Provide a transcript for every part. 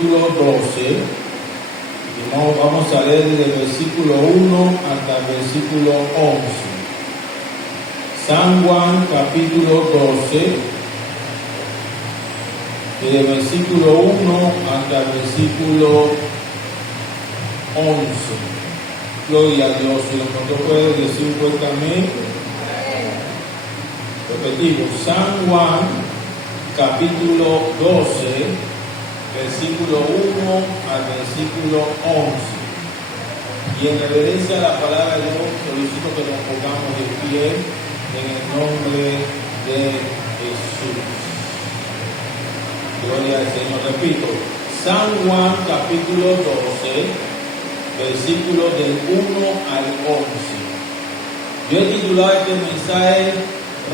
capítulo 12. Vamos a leer desde el versículo 1 hasta el versículo 11. San Juan capítulo 12, desde el versículo 1 hasta el versículo 11. Gloria a Dios. Si lo encontró puede decir fuertemente. Repetimos, San Juan capítulo 12, versículo 1 al versículo 11. Y en reverencia a la palabra de Dios, solicito que nos pongamos de pie en el nombre de Jesús. Gloria al Señor. Repito, San Juan capítulo 12, versículos del 1 al 11. Yo he titulado este mensaje: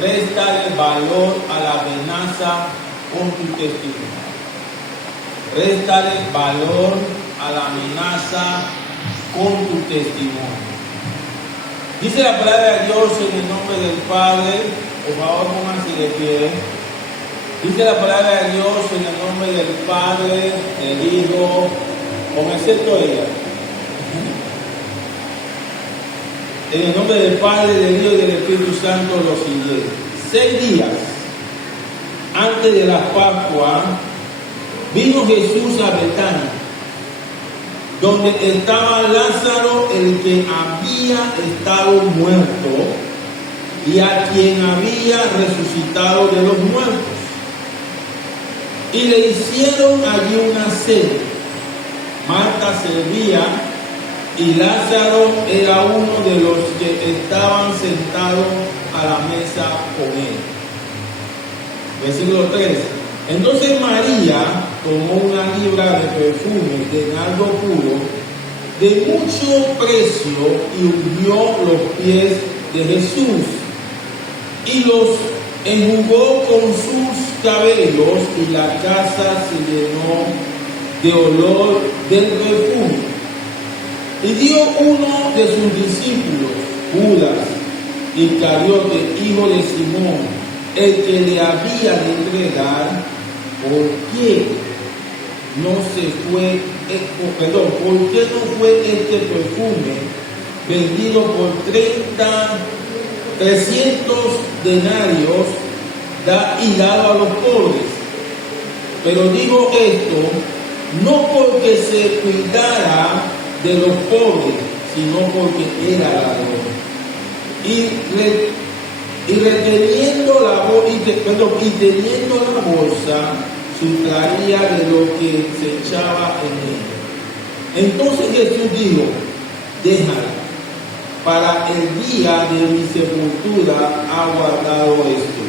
Resta el valor a la amenaza con tu testimonio. Resta el valor a la amenaza con tu testimonio. Dice la palabra de Dios en el nombre del Padre. Por favor, pónganse de pie. Dice la palabra de Dios en el nombre del Padre, del Hijo, con excepto ella. En el nombre del Padre, del Hijo y del Espíritu Santo lo siguiente. 6 días antes de la Pascua, vino Jesús a Betania, donde estaba Lázaro, el que había estado muerto y a quien había resucitado de los muertos. Y le hicieron allí una cena. Marta servía y Lázaro era uno de los que estaban sentados a la mesa con él. Versículo 3. Entonces María tomó una libra de perfume de nardo puro de mucho precio y ungió los pies de Jesús y los enjugó con sus cabellos, y la casa se llenó de olor del perfume. Y dio uno de sus discípulos, Judas Iscariote, hijo de Simón, el que le había de entregar, ¿por qué no fue este perfume vendido por 300 denarios y dado a los pobres? Pero digo esto no porque se cuidara de los pobres, sino porque era ladrón. Y teniendo la bolsa, sustraía de lo que se echaba en ella. Entonces Jesús dijo: déjala, para el día de mi sepultura ha guardado esto.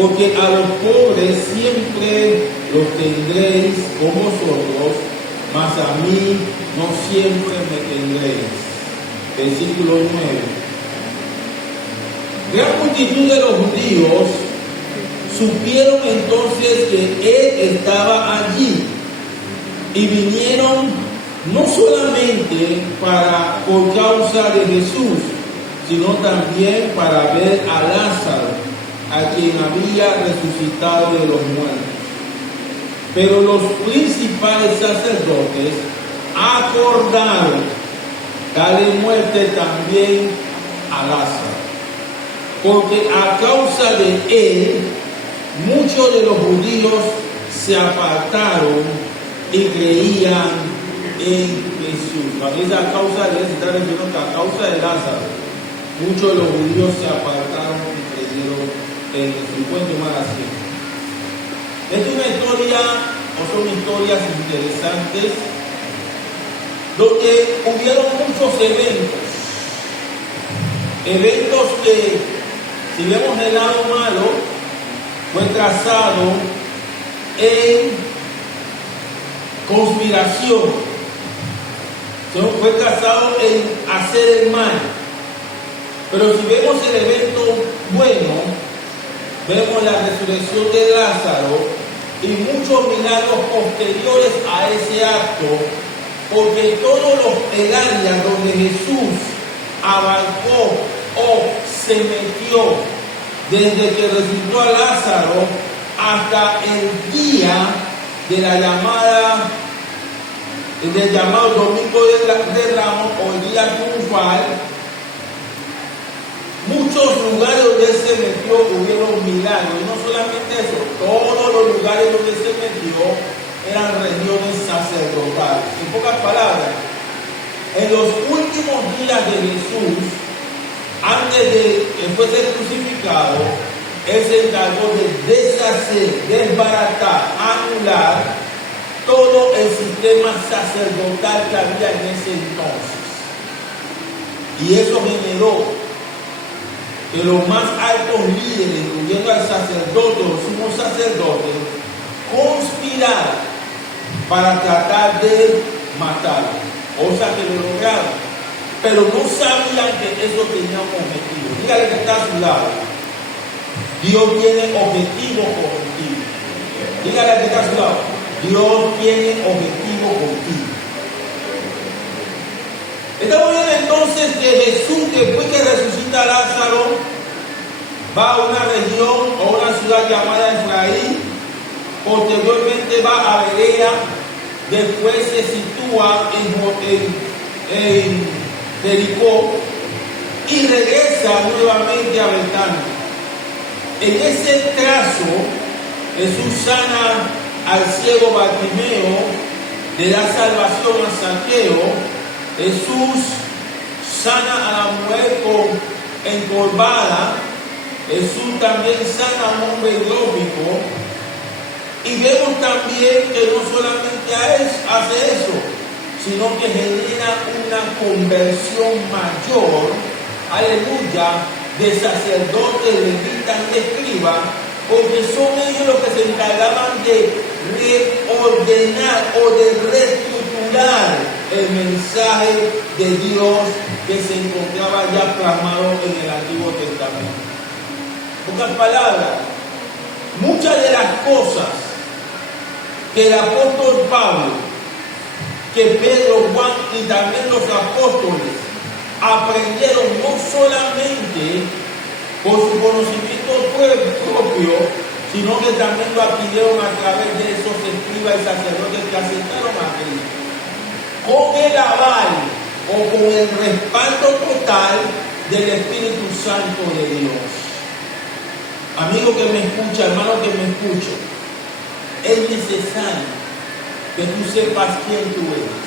Porque a los pobres siempre los tendréis con vosotros, mas a mí no siempre me tendréis. Versículo 9. Gran multitud de los judíos supieron entonces que él estaba allí, y vinieron no solamente por causa de Jesús, sino también para ver a Lázaro, a quien había resucitado de los muertos. Pero los principales sacerdotes acordaron darle muerte también a Lázaro, porque a causa de él muchos de los judíos se apartaron y creían en Jesús. Cuando dice a causa de él, se está refiriendo que a causa de Lázaro muchos de los judíos se apartaron y creyeron en Jesús. Cuento más así. Es una historia, o son historias interesantes, donde hubieron muchos eventos que, si vemos el lado malo, fue trazado en conspiración, fue trazado en hacer el mal. Pero si vemos el evento bueno, vemos la resurrección de Lázaro y muchos milagros posteriores a ese acto, porque todos el área donde Jesús abarcó o se metió desde que resucitó a Lázaro hasta el día de la llamada, del llamado Domingo de Ramos o el Día Triunfal, muchos lugares donde se metió hubieron milagros. Y no solamente eso, todos los lugares donde se metió eran regiones sacerdotales. En pocas palabras, en los últimos días de Jesús, antes de que fuese crucificado, Él se encargó de deshacer, desbaratar, anular todo el sistema sacerdotal que había en ese entonces. Y eso generó que los más altos líderes, incluyendo al sacerdote, los sumos sacerdotes, conspiraran para tratar de matarlo. O sea que lo lograron, pero no sabían que eso tenía un objetivo. Dígale que está a su lado: Dios tiene objetivo contigo. Dígale que está a su lado: Dios tiene objetivo contigo. Estamos viendo entonces que Jesús, después que resucita a Lázaro, va a una región o una ciudad llamada Efraín, posteriormente va a Berea, después se sitúa en Jericó y regresa nuevamente a Betania. En ese trazo, Jesús sana al ciego Bartimeo, le da salvación a Saqueo. Jesús sana a la mujer encorvada. Jesús también sana a un hombre idómico. Y vemos también que no solamente hace eso, sino que genera una conversión mayor, aleluya, de sacerdotes, levitas y escribas, porque son ellos los que se encargaban de reordenar o de reestructurar el mensaje de Dios que se encontraba ya plasmado en el Antiguo Testamento. En pocas palabras, muchas de las cosas que el apóstol Pablo, que Pedro, Juan y también los apóstoles aprendieron no solamente por su conocimiento propio, sino que también lo adquirieron a través de esos escribas y sacerdotes que aceptaron a Cristo, con el aval o con el respaldo total del Espíritu Santo de Dios. Amigo que me escucha, hermano que me escucha, es necesario que tú sepas quién tú eres.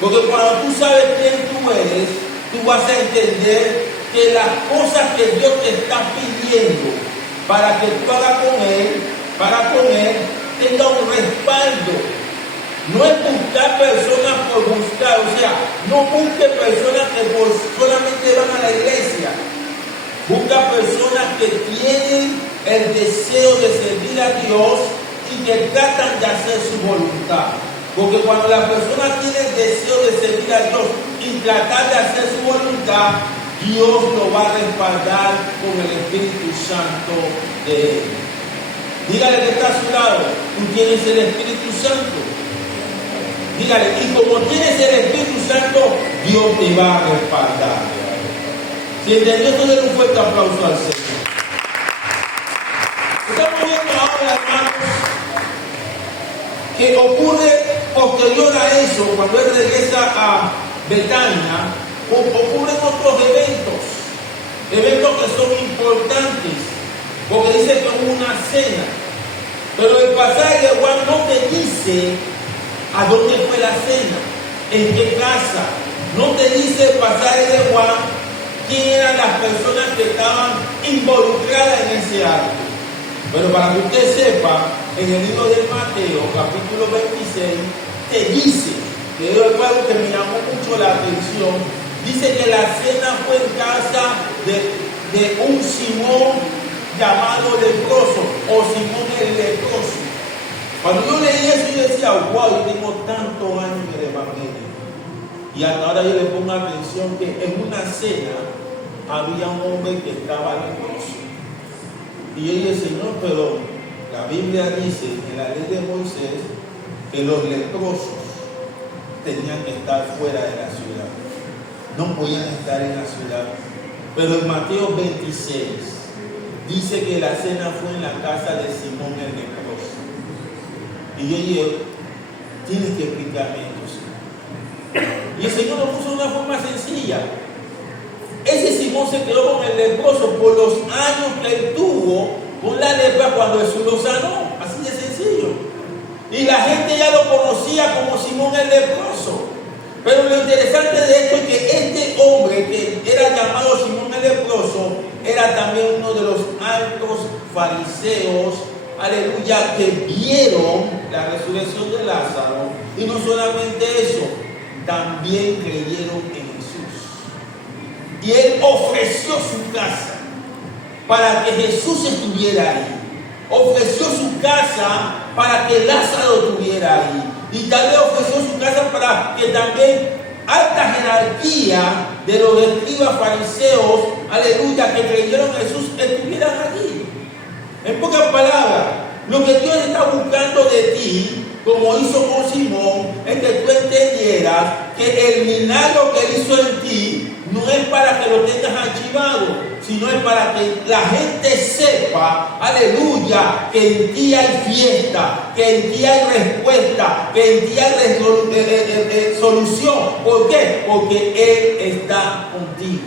Porque cuando tú sabes quién tú eres, tú vas a entender que las cosas que Dios te está pidiendo para que tú hagas con Él, tenga un respaldo. No es buscar personas por buscar, o sea, no busque personas que solamente van a la iglesia. Busca personas que tienen el deseo de servir a Dios y que tratan de hacer su voluntad. Porque cuando la persona tiene el deseo de servir a Dios y tratar de hacer su voluntad, Dios lo va a respaldar con el Espíritu Santo de Él. Dígale que está a su lado: tú tienes el Espíritu Santo. Dígale, y como tienes el Espíritu Santo, Dios te va a respaldar. Si entendió, entonces un fuerte aplauso al Señor. Estamos viendo ahora, hermanos, que ocurre posterior a eso, cuando Él regresa a Betania, ocurren otros eventos que son importantes, porque dice que hubo una cena, pero el pasaje de Juan no te dice a dónde fue la cena, en qué casa, no te dice el pasaje de Juan quién eran las personas que estaban involucradas en ese acto. Pero para que usted sepa, en el libro de Mateo, capítulo 26, te dice, que es algo que me llamó mucho la atención, dice que la cena fue en casa de un Simón llamado leproso, o Simón el leproso. Cuando yo leí eso, yo decía: wow, yo tengo tantos años en el Evangelio. Y hasta ahora yo le pongo atención que en una cena había un hombre que estaba leproso. Y yo dije: Señor, pero la Biblia dice en la ley de Moisés que los leprosos tenían que estar fuera de la ciudad, no podían estar en la ciudad. Pero en Mateo 26 dice que la cena fue en la casa de Simón el leproso. Y Y yo dije, tienes que explicarme esto, Señor. Y el Señor lo puso de una forma sencilla. Ese Simón se quedó con el leproso por los años que él tuvo con la lepra cuando Jesús lo sanó. Así de sencillo. Y la gente ya lo conocía como Simón el leproso. Pero lo interesante de esto es que este hombre que era llamado Simón el leproso era también uno de los altos fariseos, aleluya, que vieron la resurrección de Lázaro. Y no solamente eso, también creyeron en Jesús. Y él ofreció su casa para que Jesús estuviera ahí. Ofreció su casa para que Lázaro estuviera ahí. Y también ofreció su casa para que también alta jerarquía de los escribas fariseos, aleluya, que creyeron en Jesús, estuvieran allí. En pocas palabras, lo que Dios está buscando de ti, como hizo con Simón, es que tú entendieras que el milagro que él hizo en ti no es para que lo tengas archivado, sino es para que la gente sepa, aleluya, que en ti hay fiesta, que en ti hay respuesta, que en ti hay solución. ¿Por qué? Porque Él está contigo.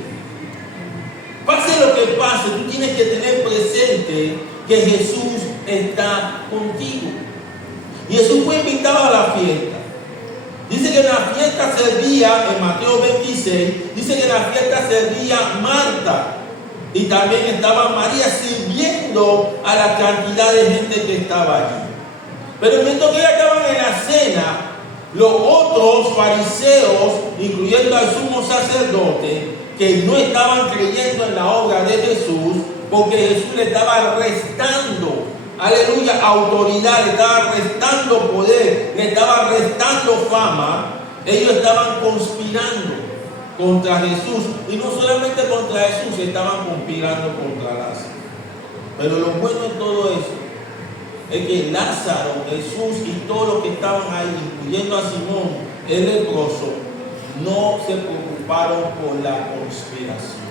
Pase lo que pase, tú tienes que tener presente que Jesús está contigo. Y Jesús fue invitado a la fiesta. Dice que en la fiesta servía, en Mateo 26, dice que en la fiesta servía Marta. Y también estaba María sirviendo a la cantidad de gente que estaba allí. Pero en momento que ya estaban en la cena, los otros fariseos, incluyendo al sumo sacerdote, que no estaban creyendo en la obra de Jesús, porque Jesús le estaba restando, aleluya, autoridad, le estaba restando poder, le estaba restando fama. Ellos estaban conspirando contra Jesús, y no solamente contra Jesús, estaban conspirando contra Lázaro. Pero lo bueno de todo eso es que Lázaro, Jesús y todos los que estaban ahí, incluyendo a Simón el leproso, no se preocuparon por la conspiración.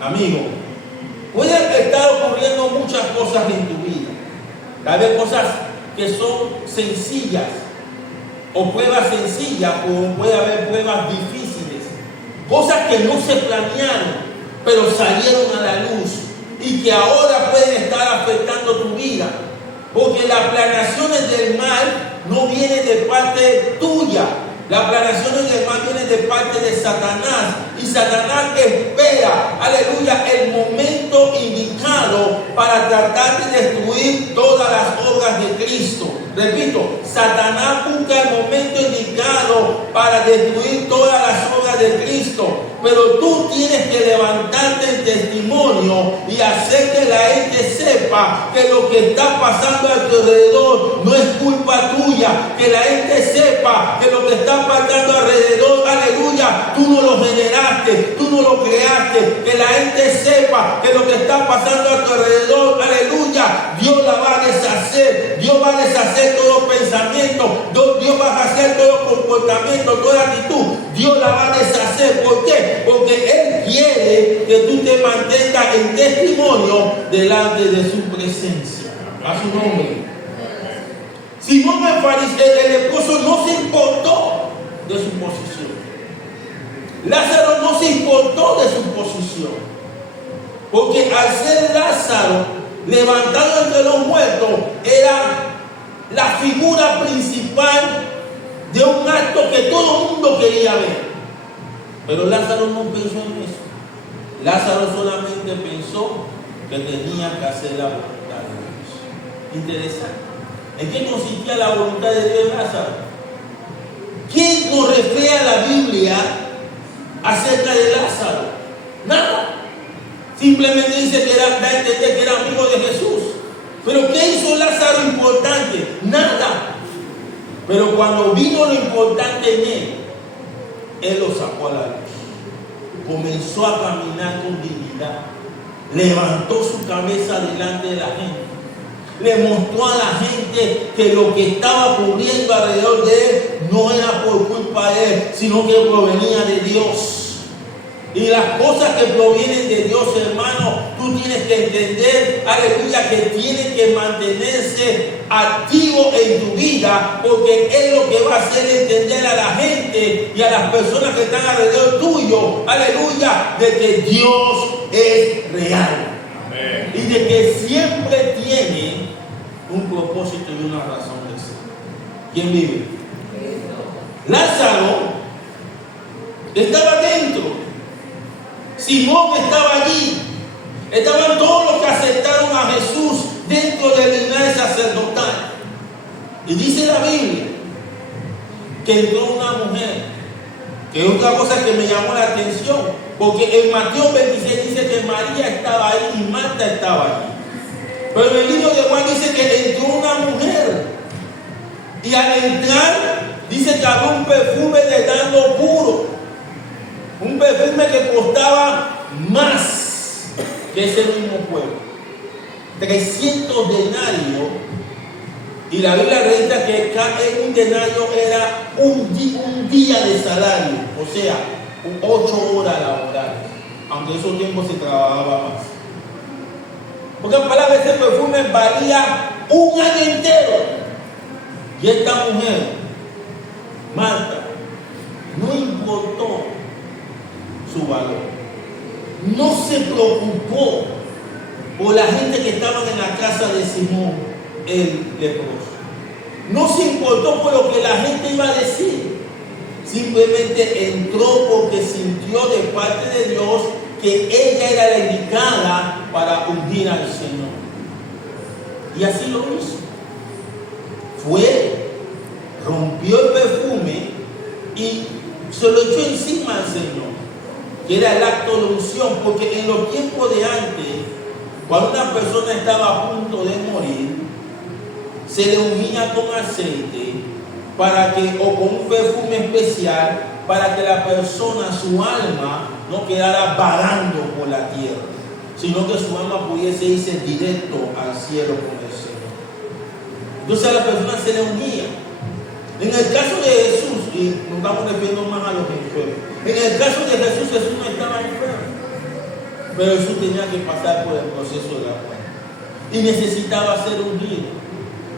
Amigo, pueden estar ocurriendo muchas cosas en tu vida, tal vez cosas que son sencillas o pruebas sencillas, o puede haber pruebas difíciles. Cosas que no se planearon, pero salieron a la luz y que ahora pueden estar afectando tu vida. Porque las planeaciones del mal no vienen de parte tuya. Las planeaciones del mal vienen de parte de Satanás. Y Satanás espera, aleluya, el momento indicado para tratar de destruir todas las obras de Cristo. Repito, Satanás busca el momento indicado para destruir todas las obras de Cristo. Pero tú tienes que levantarte en testimonio y hacer que la gente sepa que lo que está pasando a tu alrededor no es culpa tuya. Que la gente sepa que lo que está pasando alrededor, aleluya, tú no lo generaste, tú no lo creaste. Que la gente sepa que lo que está pasando a tu alrededor, aleluya, Dios la va a deshacer. Dios va a deshacer todo pensamiento. Dios va a hacer todo comportamiento, toda actitud. Dios la va a deshacer. ¿Por qué? Porque Él quiere que tú te mantengas en testimonio delante de su presencia. A su nombre. Simón el fariseo, el leproso, no se importó de su posición. Lázaro no se importó de su posición. Porque al ser Lázaro levantado entre los muertos, era la figura principal de un acto que todo el mundo quería ver. Pero Lázaro no pensó en eso. Lázaro solamente pensó que tenía que hacer la voluntad de Dios. Interesante. ¿En qué consistía la voluntad de Dios en Lázaro? ¿Quién nos refleja la Biblia acerca de Lázaro? Nada. Simplemente dice que da a entender que era amigo de Jesús. Pero ¿qué hizo Lázaro importante? Nada. Pero cuando vino lo importante en él lo sacó a la luz. Comenzó a caminar con dignidad. Levantó su cabeza delante de la gente. Le mostró a la gente que lo que estaba ocurriendo alrededor de él no era por culpa de él, sino que provenía de Dios. Y las cosas que provienen de Dios, hermano, tú tú tienes que entender, aleluya, que tienes que mantenerse activo en tu vida, porque es lo que va a hacer entender a la gente y a las personas que están alrededor tuyo, aleluya, de que Dios es real. Amén. Y de que siempre tiene un propósito y una razón de ser. ¿Quién vive? Lázaro estaba dentro. Simón estaba allí. Estaban todos los que aceptaron a Jesús dentro del linaje sacerdotal. Y dice la Biblia que entró una mujer, que es otra cosa que me llamó la atención, porque en Mateo 26 dice que María estaba ahí y Marta estaba allí. Pero en el libro de Juan dice que entró una mujer. Y al entrar, dice que había un perfume de nardo puro. Un perfume que costaba más que ese mismo pueblo. 300 denarios. Y la Biblia registra que un denario era un día de salario. O sea, 8 horas laborales. Aunque en esos tiempos se trabajaba más. Porque en palabras, ese perfume valía un año entero. Y esta mujer, Marta, no importó su valor. No se preocupó por la gente que estaba en la casa de Simón el leproso. No se importó por lo que la gente iba a decir. Simplemente entró porque sintió de parte de Dios que ella era la indicada para ungir al Señor. Y así lo hizo. Fue, rompió el perfume y se lo echó encima al Señor, que era el acto de unción, porque en los tiempos de antes, cuando una persona estaba a punto de morir, se le ungía con aceite para que, o con un perfume especial, para que la persona, su alma, no quedara vagando por la tierra, sino que su alma pudiese irse directo al cielo con el Señor. Entonces a la persona se le ungía. En el caso de Jesús, y nos estamos refiriendo más a los enfermos, en el caso de Jesús, Jesús no estaba enfermo, pero Jesús tenía que pasar por el proceso de la muerte y necesitaba ser ungido.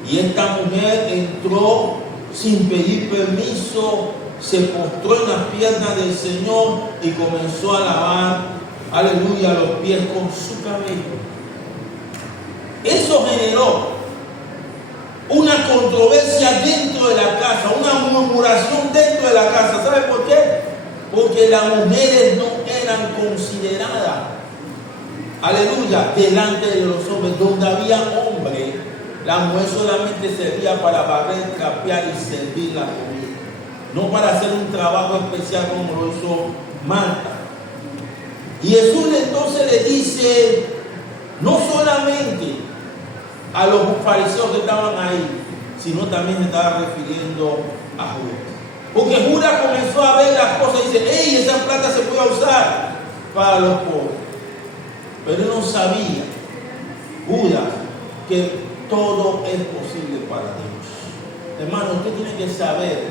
Y esta mujer entró sin pedir permiso, se postró en las piernas del Señor y comenzó a lavar, aleluya, los pies con su cabello. Eso generó una controversia dentro de la casa, una murmuración dentro de la casa. ¿Sabe por qué? Porque las mujeres no eran consideradas, aleluya, delante de los hombres. Donde había hombres, la mujer solamente servía para barrer, trapear y servir la comida, no para hacer un trabajo especial como lo hizo Marta. Y Jesús entonces le dice, no solamente a los fariseos que estaban ahí, sino también se estaba refiriendo a Judas. Porque Judas comenzó a ver las cosas y dice, hey, esa plata se puede usar para los pobres. Pero él no sabía, Judas, que todo es posible para Dios. Hermano, usted tiene que saber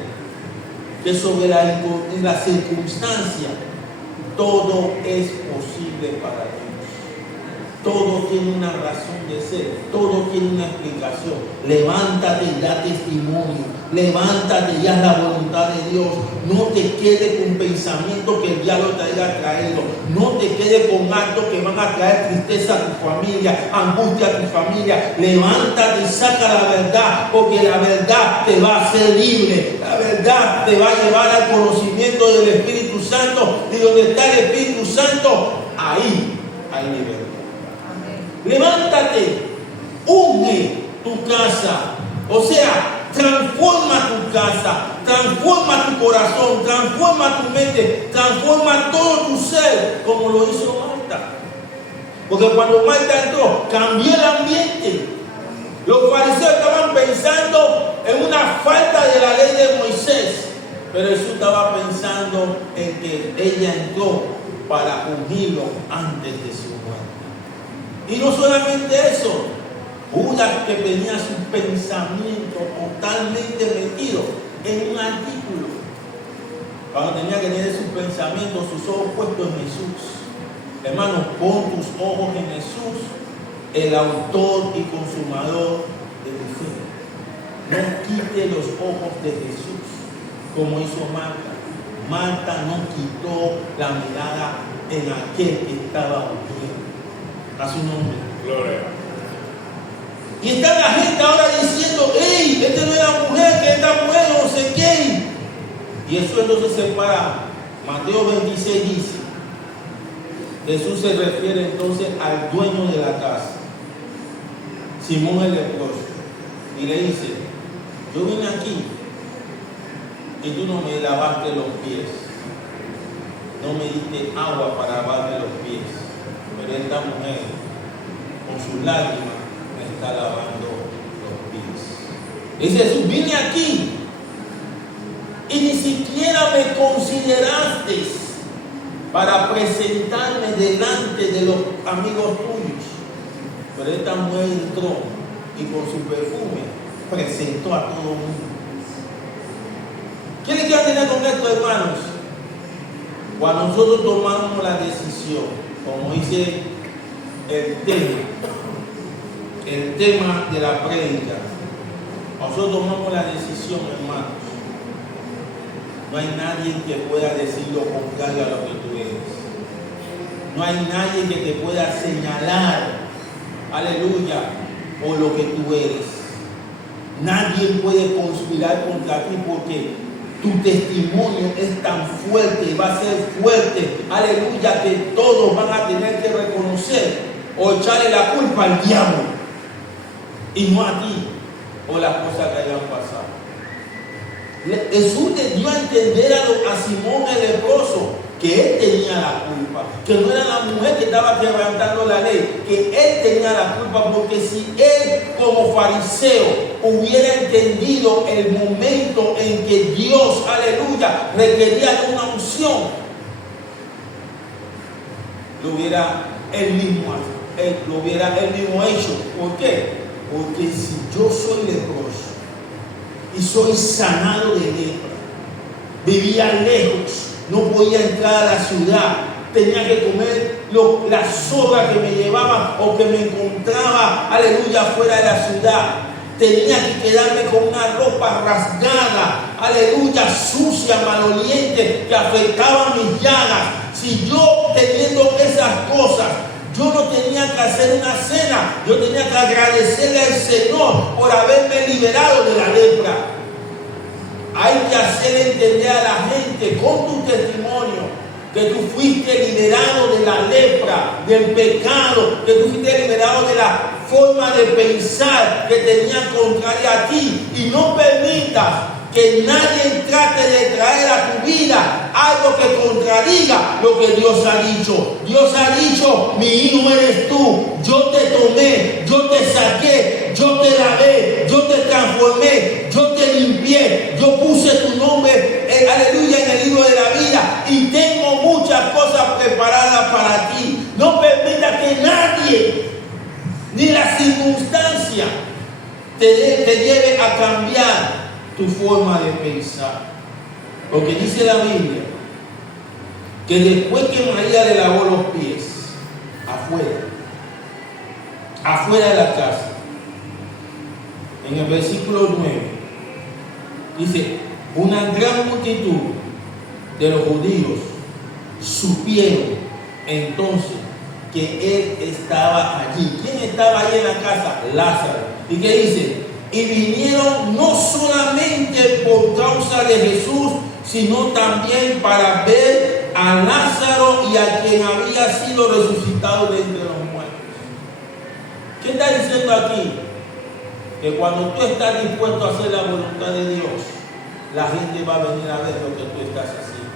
que sobre la circunstancia, todo es posible para Dios. Todo tiene una razón de ser, todo tiene una explicación. Levántate y da testimonio. Levántate y haz la voluntad de Dios. No te quedes con pensamientos que el diablo te haya traído. No te quedes con actos que van a traer tristeza a tu familia, angustia a tu familia. Levántate y saca la verdad, porque la verdad te va a hacer libre. La verdad te va a llevar al conocimiento del Espíritu Santo. Y donde está el Espíritu Santo, ahí hay libertad. Levántate, unge tu casa, o sea, transforma tu casa, transforma tu corazón, transforma tu mente, transforma todo tu ser, como lo hizo Marta. Porque cuando Marta entró, cambió el ambiente. Los fariseos estaban pensando en una falta de la ley de Moisés, pero Jesús estaba pensando en que ella entró para ungirlo antes de su muerte. Y no solamente eso, Judas, que tenía su pensamiento totalmente metido en un artículo, cuando tenía que tener sus pensamientos, sus ojos puestos en Jesús. Hermano, pon tus ojos en Jesús, el autor y consumador de tu fe. No quite los ojos de Jesús, como hizo Marta. Marta no quitó la mirada en aquel que estaba muriendo. A su nombre. Gloria. Y está la gente ahora diciendo, hey, esta no es la mujer, que esta mujer no sé qué. Y eso entonces se para. Mateo 26 dice, Jesús se refiere entonces al dueño de la casa, Simón el leproso, y le dice, yo vine aquí y tú no me lavaste los pies, no me diste agua para lavarme los pies, pero esta mujer con sus lágrimas me está lavando los pies. Dice Jesús, vine aquí y ni siquiera me consideraste para presentarme delante de los amigos tuyos. Pero esta mujer entró y con su perfume presentó a todo el mundo. ¿Qué le quiero tener con esto, hermanos? Cuando nosotros tomamos la decisión, como dice el tema de la prédica, nosotros tomamos la decisión, hermanos. No hay nadie que pueda decir lo contrario a lo que tú eres. No hay nadie que te pueda señalar, aleluya, por lo que tú eres. Nadie puede conspirar contra ti porque tu testimonio es tan fuerte y va a ser fuerte, aleluya, que todos van a tener que reconocer o echarle la culpa al diablo y no a ti o las cosas que hayan pasado. Jesús le dio a entender a Simón el leproso que él tenía la culpa, que no era la mujer que estaba quebrantando la ley, que él tenía la culpa, porque si él como fariseo hubiera entendido el momento en que Dios, aleluya, requería de una unción, lo hubiera él mismo hecho. ¿Por qué? Porque si yo soy leproso y soy sanado de lepra, vivía lejos, no podía entrar a la ciudad, tenía que comer las sobras que me llevaban o que me encontraba, aleluya, fuera de la ciudad, tenía que quedarme con una ropa rasgada, aleluya, sucia, maloliente, que afectaba mis llagas. Si yo teniendo esas cosas, yo no tenía que hacer una cena, yo tenía que agradecerle al Señor por haberme liberado de la lepra. Hay que hacer entender a la gente con tu testimonio que tú fuiste liberado de la lepra, del pecado, que tú fuiste liberado de la forma de pensar que tenía contraria a ti, y no permitas que nadie trate de traer a tu vida algo que contradiga lo que Dios ha dicho. Dios ha dicho, mi hijo eres tú, yo te tomé, yo te saqué, yo te lavé, yo te transformé, yo te limpié, yo puse tu nombre, aleluya, en el libro de la vida, y tengo muchas cosas preparadas para ti. No permita que nadie, ni la circunstancia, te lleve a cambiar tu forma de pensar. Porque dice la Biblia que después que María le lavó los pies afuera de la casa, en el versículo 9 dice, una gran multitud de los judíos supieron entonces que él estaba allí. ¿Quién estaba allí en la casa? Lázaro. ¿Y qué dice? Y vinieron no solamente por causa de Jesús, sino también para ver a Lázaro y a quien había sido resucitado de entre los muertos. ¿Qué está diciendo aquí? Que cuando tú estás dispuesto a hacer la voluntad de Dios, la gente va a venir a ver lo que tú estás haciendo.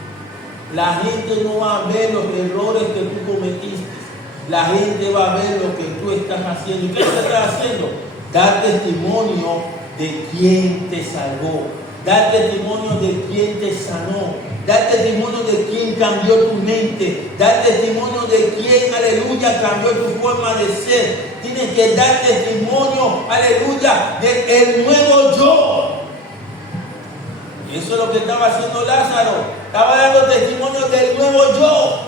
La gente no va a ver los errores que tú cometiste. La gente va a ver lo que tú estás haciendo. ¿Y qué tú estás haciendo? Dar testimonio de quién te salvó, dar testimonio de quién te sanó, dar testimonio de quién cambió tu mente, dar testimonio de quién, aleluya, cambió tu forma de ser. Tienes que dar testimonio, aleluya, del nuevo yo. Y eso es lo que estaba haciendo Lázaro, estaba dando testimonio del nuevo yo.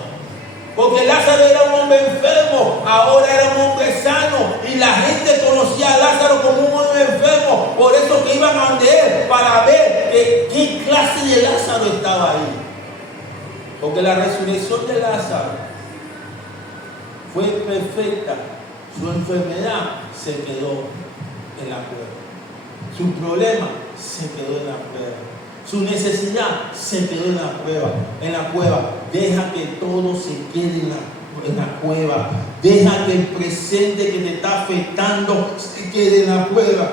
Porque Lázaro era un hombre enfermo, ahora era un hombre sano. Y la gente conocía a Lázaro como un hombre enfermo. Por eso que iban a donde él, para ver qué clase de Lázaro estaba ahí. Porque la resurrección de Lázaro fue perfecta. Su enfermedad se quedó en la cueva. Su problema se quedó en la cueva. Su necesidad se quedó en la cueva. Deja que todo se quede en la cueva. Deja que el presente que te está afectando se quede en la cueva.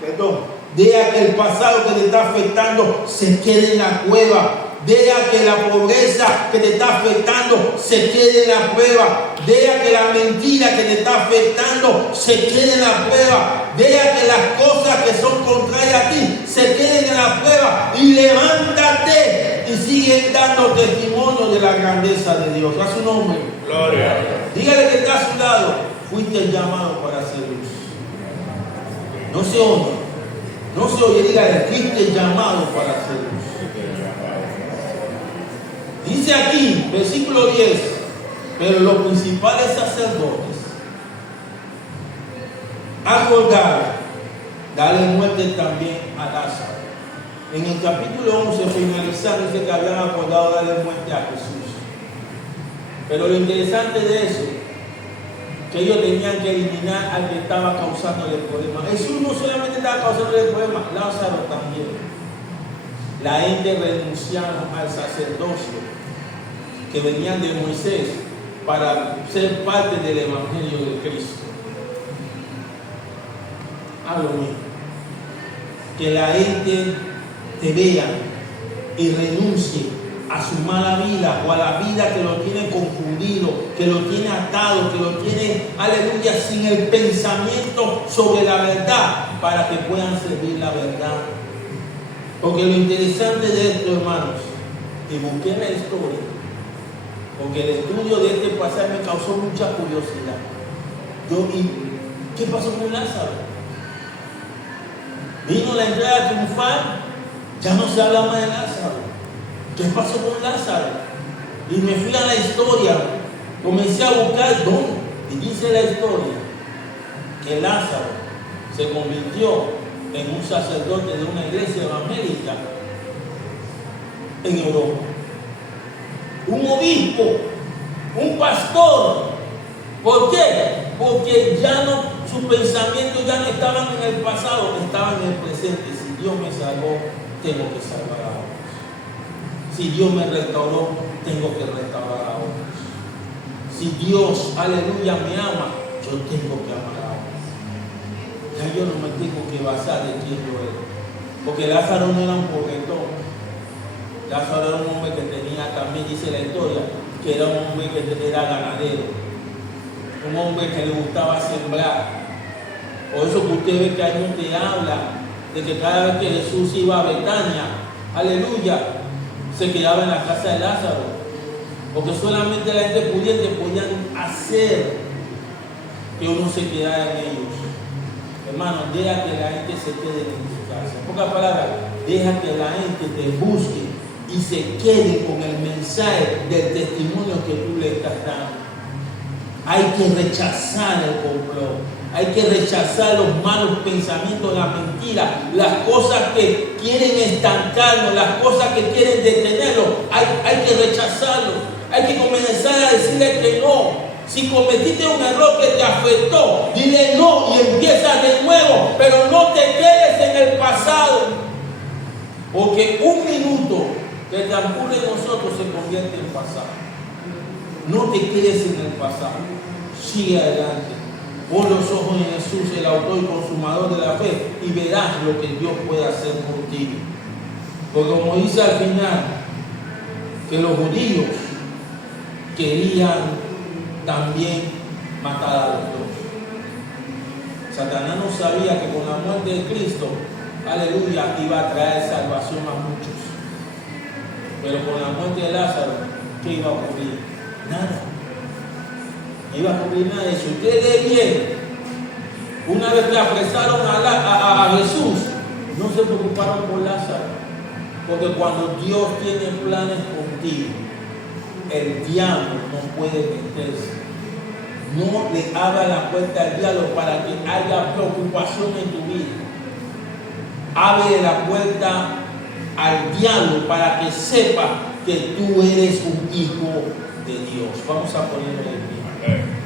Perdón. Deja que el pasado que te está afectando se quede en la cueva. Deja que la pobreza que te está afectando se quede en la cueva. Deja que la mentira que te está afectando se quede en la cueva. Deja que las cosas que son contrarias a ti se queden en la cueva. Y levántate y sigue dando testimonio de la grandeza de Dios. A su nombre. Gloria. Dígale que está a su lado. Fuiste llamado para hacer luz. No se oye. No se oye. Dígale, fuiste llamado para hacer luz. Dice aquí, versículo 10, pero los principales sacerdotes acordaron darle muerte también a Lázaro. En el capítulo 11, finalizando, dice que habían acordado darle muerte a Jesús. Pero lo interesante de eso, que ellos tenían que eliminar al que estaba causando el problema. Jesús no solamente estaba causando el problema, Lázaro también. La gente renunciaron al sacerdocio que venían de Moisés para ser parte del Evangelio de Cristo. Hablo mío. Que la gente te vea y renuncie a su mala vida o a la vida que lo tiene confundido, que lo tiene atado, que lo tiene, aleluya, sin el pensamiento sobre la verdad, para que puedan servir la verdad. Porque lo interesante de esto, hermanos, y busqué la historia, porque el estudio de este pasaje me causó mucha curiosidad. ¿Qué pasó con Lázaro? Vino la entrada triunfal, ya no se habla más de Lázaro. ¿Qué pasó con Lázaro? Y me fui a la historia, comencé a buscar dónde. Y dice la historia que Lázaro se convirtió en un sacerdote de una iglesia evangélica en Europa. Un obispo, un pastor. ¿Por qué? Porque ya no, sus pensamientos ya no estaban en el pasado, estaban en el presente. Si Dios me salvó, tengo que salvar a otros. Si Dios me restauró, tengo que restaurar a otros. Si Dios, aleluya, me ama, yo tengo que amar a otros. Ya yo no me tengo que basar en quién yo era. Porque Lázaro no era un pobretón. Lázaro era un hombre que tenía, también dice la historia, que era un hombre que era ganadero. Un hombre que le gustaba sembrar. Por eso que usted ve que hay un que habla de que cada vez que Jesús iba a Betania, aleluya, se quedaba en la casa de Lázaro. Porque solamente la gente pudiente podían hacer que uno se quedara en ellos. Hermano, deja que la gente se quede en tu casa. En pocas palabras, deja que la gente te busque y se quede con el mensaje del testimonio que tú le estás dando. Hay que rechazar el complot. Hay que rechazar los malos pensamientos, la mentira, las cosas que quieren estancarnos, las cosas que quieren detenernos. Hay que rechazarlo. Hay que comenzar a decirle que no. Si cometiste un error que te afectó, dile no y empieza de nuevo, pero no te quedes en el pasado. Porque un minuto que transcurre en nosotros se convierte en pasado. No te quedes en el pasado. Sigue adelante. Pon los ojos en Jesús, el autor y consumador de la fe, y verás lo que Dios puede hacer contigo. Porque como dice al final, que los judíos querían también matar a los dos. Satanás no sabía que con la muerte de Cristo, aleluya, iba a traer salvación a muchos. Pero con la muerte de Lázaro, ¿qué iba a ocurrir? Nada. No iba a ocurrir nada de eso. Usted lee bien. Una vez que apresaron a Jesús, no se preocuparon por Lázaro. Porque cuando Dios tiene planes contigo, el diablo no puede meterse. No le abra la puerta al diablo para que haya preocupación en tu vida. Abre la puerta al diablo para que sepa que tú eres un hijo de Dios. Vamos a ponerlo en pie.